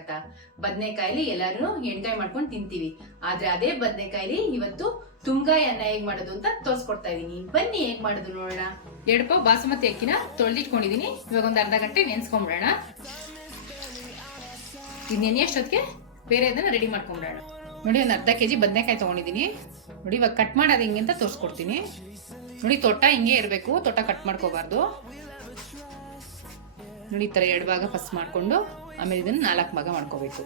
ಆಗತ್ತಾ? ಬದನೆಕಾಯಿಲಿ ಎಲ್ಲಾರು ಎಣ್ಗಾಯಿ ಮಾಡ್ಕೊಂಡು ತಿಂತೀವಿ. ಆದ್ರೆ ಅದೇ ಬದನೆಕಾಯಿಲಿ ಇವತ್ತು ತುಂಗಾಯಿ ಅನ್ನ ಹೇಗ್ ಮಾಡೋದು ಅಂತ ತೋರ್ಸ್ಕೊಡ್ತಾ ಇದೀನಿ. ಬನ್ನಿ ಹೇಗ್ ಮಾಡೋದು ನೋಡೋಣ. 2 ಪಾವ್ ಬಾಸುಮತಿ ಅಕ್ಕಿನ ತೊಳೆದಿಟ್ಕೊಂಡಿದೀನಿ. ಇವಾಗ ಒಂದು ಅರ್ಧ ಗಂಟೆ ನೆನ್ಸ್ಕೊಂಡ್ಬಿಡೋಣ. ಇದು ನೆನೆಯಷ್ಟೊತ್ತಿಗೆ ಬೇರೆ ಅದನ್ನ ರೆಡಿ ಮಾಡ್ಕೊಂಡ್ಬಿಡೋಣ. ನೋಡಿ, ಒಂದು ಅರ್ಧ ಕೆಜಿ ಬದನೆಕಾಯಿ ತಗೊಂಡಿದೀನಿ. ನೋಡಿ, ಇವಾಗ ಕಟ್ ಮಾಡೋದು ಹಿಂಗೆ ಅಂತ ತೋರಿಸ್ಕೊಡ್ತೀನಿ. ನೋಡಿ, ತೊಟ್ಟ ಹಿಂಗೆ ಇರಬೇಕು, ತೊಟ್ಟ ಕಟ್ ಮಾಡ್ಕೋಬಾರ್ದು. ನೋಡಿ, ಈ ಥರ 2 ಭಾಗ ಫಸ್ಟ್ ಮಾಡಿಕೊಂಡು ಆಮೇಲೆ ಇದನ್ನು 4 ಭಾಗ ಮಾಡ್ಕೋಬೇಕು.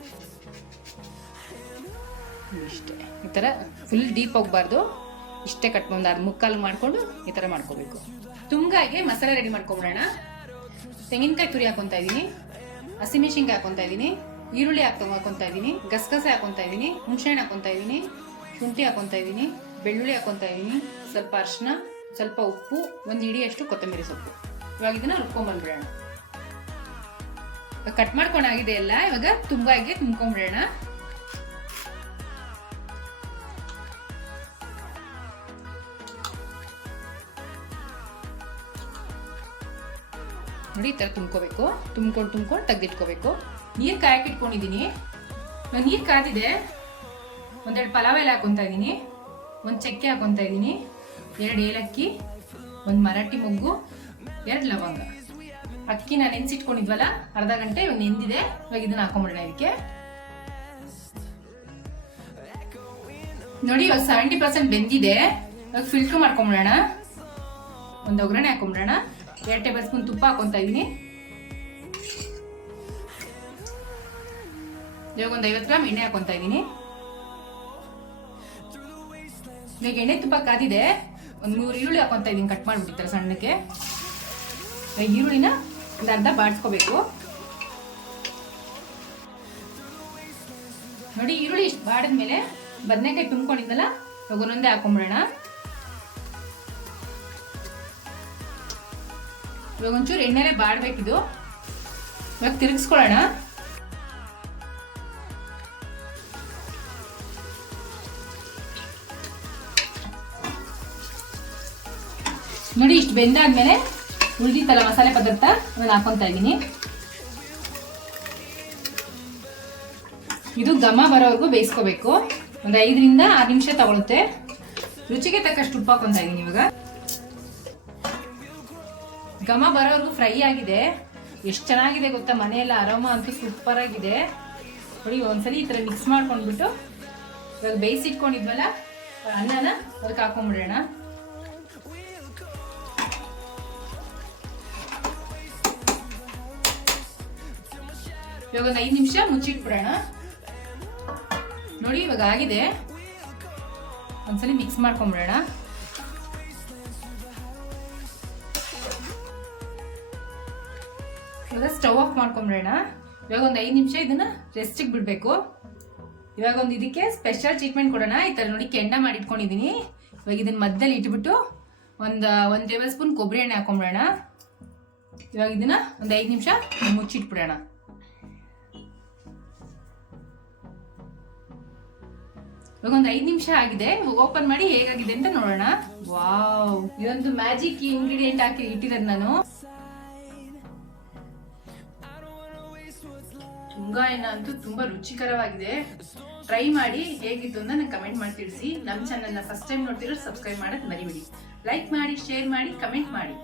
ಇಷ್ಟೇ, ಈ ಥರ ಫುಲ್ ಡೀಪ್ ಹೋಗ್ಬಾರ್ದು, ಇಷ್ಟೇ ಕಟ್ ಒಂದು 1/4 ಮಾಡಿಕೊಂಡು ಈ ಥರ ಮಾಡ್ಕೋಬೇಕು. ತುಂಗಾಯಿಗೆ ಮಸಾಲೆ ರೆಡಿ ಮಾಡ್ಕೊಂಬಿಡೋಣ. ತೆಂಗಿನಕಾಯಿ ತುರಿ ಹಾಕೊತಾ ಇದ್ದೀನಿ, ಹಸಿಮೆಣಸಿನ್ಕಾಯಿ ಹಾಕೊತಾ ಇದ್ದೀನಿ, ಈರುಳ್ಳಿ ಹಾಕೊತಾ ಇದ್ದೀನಿ, ಗಸಗಸೆ ಹಾಕೊತಾ ಇದ್ದೀನಿ, ಹುಣಸೆಹಣ್ಣು ಹಾಕೊತಾ ಇದ್ದೀನಿ, ಶುಂಠಿ ಹಾಕೊತಾ ಇದ್ದೀನಿ, ಬೆಳ್ಳುಳ್ಳಿ ಹಾಕೊತಾ ಇದ್ದೀನಿ, ಸ್ವಲ್ಪ ಅರಿಶಿನ, ಸ್ವಲ್ಪ ಉಪ್ಪು, 1 ಹಿಡಿಯಷ್ಟು ಕೊತ್ತಂಬರಿ ಸೊಪ್ಪು. ಇವಾಗ ಇದನ್ನ ರುಬ್ಕೊಂಡ್ಬಂದ್ಬಿಡೋಣ. ಕಟ್ ಮಾಡ್ಕೊಂಡಾಗಿದೆ ಎಲ್ಲ. ಇವಾಗ ತುಂಗಾಯಿಗೆ ತುಂಬ್ಕೊಂಡ್ಬಿಡೋಣ. ನೋಡಿ, ಈ ತರ ತುಂಬ್ಕೋಬೇಕು. ತುಂಬ್ಕೊಂಡು ತೆಗ್ದಿಟ್ಕೋಬೇಕು. ನೀರ್ ಕಾಯಕ್ಕೆ ಇಟ್ಕೊಂಡಿದೀನಿ. ನೀರ್ ಕಾದಿದೆ. 1-2 ಪಲಾವ್ ಎಲೆ ಹಾಕೊಂತ ಇದೀನಿ, 1 ಚಕ್ಕೆ ಹಾಕೊಂತ ಇದೀನಿ, 2 ಏಲಕ್ಕಿ, 1 ಮರಾಠಿ ಮೊಗ್ಗು, 2 ಲವಂಗ. ಅಕ್ಕಿನ ನೆನ್ಸಿಟ್ಕೊಂಡಿದ್ವಲ್ಲ ಅರ್ಧ ಗಂಟೆ, ಇವಾಗ ನೆಂದಿದೆ. ಇವಾಗ ಇದನ್ನ ಹಾಕೊಂಡ್ಬಿಡೋಣ ಇದಕ್ಕೆ. ನೋಡಿ, ಇವಾಗ 70% ಬೆಂದಿದೆ. ಇವಾಗ ಫಿಲ್ಟರ್ ಮಾಡ್ಕೊಂಡ್ಬಿಡೋಣ. ಒಂದು ಒಗ್ಗರಣೆ ಹಾಕೊಂಡ್ಬಿಡೋಣ. 2 ಟೇಬಲ್ ಸ್ಪೂನ್ ತುಪ್ಪ ಹಾಕೊಂತ ಇದೀನಿ. ಇವಾಗ ಒಂದು 50 ಗ್ರಾಮ್ ಎಣ್ಣೆ ಹಾಕೊಂತ ಇದೀನಿ. ಇವಾಗ ಎಣ್ಣೆ ತುಪ್ಪ ಕಾದಿದೆ. ಒಂದು 3 ಈರುಳ್ಳಿ ಹಾಕೊಂತ ಇದೀನಿ, ಕಟ್ ಮಾಡ್ಬಿಟ್ಟಿರ್ತಾರೆ ಸಣ್ಣಕ್ಕೆ. ಈರುಳ್ಳಿನ ಒಂದು ಅರ್ಧ ಬಾಡ್ಸ್ಕೋಬೇಕು. ನೋಡಿ, ಈರುಳ್ಳಿ ಇಷ್ಟು ಬಾಡಿದ್ಮೇಲೆ ಬದನೆಕಾಯಿ ತುಂಬ್ಕೊಂಡಿದ್ದಲ್ಲ, ಇವಾಗ ಒಂದೊಂದೇ ಹಾಕೊಂಡ್ಬಿಡೋಣ. ಇವಾಗ ಒಂಚೂರು ಎಣ್ಣೆಲೆ ಬಾಡ್ಬೇಕಿದು. ಇವಾಗ ತಿರುಗಿಸ್ಕೊಳ್ಳೋಣ. ನೋಡಿ, ಇಷ್ಟು ಬೆಂದಾದ್ಮೇಲೆ ಉಳಿದಿತ್ತಲ್ಲ ಮಸಾಲೆ ಪದಾರ್ಥ ನಾನು ಹಾಕೊಂತ ಇದ್ದೀನಿ. ಇದು ಘಮ ಬರೋವರೆಗೂ ಬೇಯಿಸ್ಕೋಬೇಕು. ಒಂದು 5ರಿಂದ 6 ನಿಮಿಷ ತಗೊಳುತ್ತೆ. ರುಚಿಗೆ ತಕ್ಕಷ್ಟು ಉಪ್ಪು ಹಾಕೊಂತ ಇದ್ದೀನಿ. ಇವಾಗ ಘಮ ಬರೋವರೆಗೂ ಫ್ರೈ ಆಗಿದೆ. ಎಷ್ಟು ಚೆನ್ನಾಗಿದೆ ಗೊತ್ತಾ, ಮನೆಯೆಲ್ಲ ಅರೋಮ ಅಂತೂ ಸೂಪರ್ ಆಗಿದೆ. ನೋಡಿ, ಒಂದ್ಸಲಿ ಈ ಥರ ಮಿಕ್ಸ್ ಮಾಡ್ಕೊಂಡ್ಬಿಟ್ಟು ಇವಾಗ ಬೇಯಿಸಿಟ್ಕೊಂಡಿದ್ವಲ್ಲ ಅನ್ನನ ಅದಕ್ಕೆ ಹಾಕೊಂಡ್ಬಿಡೋಣ. ಇವಾಗ ಒಂದು 5 ನಿಮಿಷ ಮುಚ್ಚಿಟ್ಬಿಡೋಣ. ನೋಡಿ, ಇವಾಗ ಆಗಿದೆ. ಒಂದ್ಸಲಿ ಮಿಕ್ಸ್ ಮಾಡ್ಕೊಂಡ್ಬಿಡೋಣ. ಇವಾಗ ಸ್ಟವ್ ಆಫ್ ಮಾಡ್ಕೊಂಡ್ಬಿಡೋಣ. ಇವಾಗ ಒಂದು 5 ನಿಮಿಷ ಇದನ್ನ ರೆಸ್ಟಿಗೆ ಬಿಡಬೇಕು. ಇವಾಗ ಒಂದು ಇದಕ್ಕೆ ಸ್ಪೆಷಲ್ ಟ್ರೀಟ್ಮೆಂಟ್ ಕೊಡೋಣ. ಈ ಥರ ನೋಡಿ, ಕೆಂಡ ಮಾಡಿಟ್ಕೊಂಡಿದ್ದೀನಿ. ಇವಾಗ ಇದನ್ನ ಮಧ್ಯದಲ್ಲಿ ಇಟ್ಬಿಟ್ಟು ಒಂದು 1 ಟೇಬಲ್ ಸ್ಪೂನ್ ಕೊಬ್ಬರಿ ಎಣ್ಣೆ ಹಾಕೊಂಡ್ಬಿಡೋಣ. ಇವಾಗ ಇದನ್ನ ಒಂದು 5 ನಿಮಿಷ ಮುಚ್ಚಿಟ್ಬಿಡೋಣ. ಇವಾಗ ಒಂದು 5 ನಿಮಿಷ ಆಗಿದೆ. ಓಪನ್ ಮಾಡಿ ಹೇಗಾಗಿದೆ ಅಂತ ನೋಡೋಣ. ವಾವ್, ಇದೊಂದು ಮ್ಯಾಜಿಕ್ ಇಂಗ್ರೀಡಿಯೆಂಟ್ ಹಾಕಿ ಇಟ್ಟಿರೋದು ನಾನು. ತುಂಗಾಯಿನ ಅಂತೂ ತುಂಬಾ ರುಚಿಕರವಾಗಿದೆ. ಟ್ರೈ ಮಾಡಿ, ಹೇಗಿತ್ತು ಅಂತ ನಂಗೆ ಕಮೆಂಟ್ ಮಾಡಿ ತಿಳಿಸಿ. ನಮ್ಮ ಚಾನಲ್ನ ಫಸ್ಟ್ ಟೈಮ್ ನೋಡ್ತಿರೋ ಸಬ್ಸ್ಕ್ರೈಬ್ ಮಾಡೋದು ಮರಿಬೇಡಿ. ಲೈಕ್ ಮಾಡಿ, ಶೇರ್ ಮಾಡಿ, ಕಮೆಂಟ್ ಮಾಡಿ.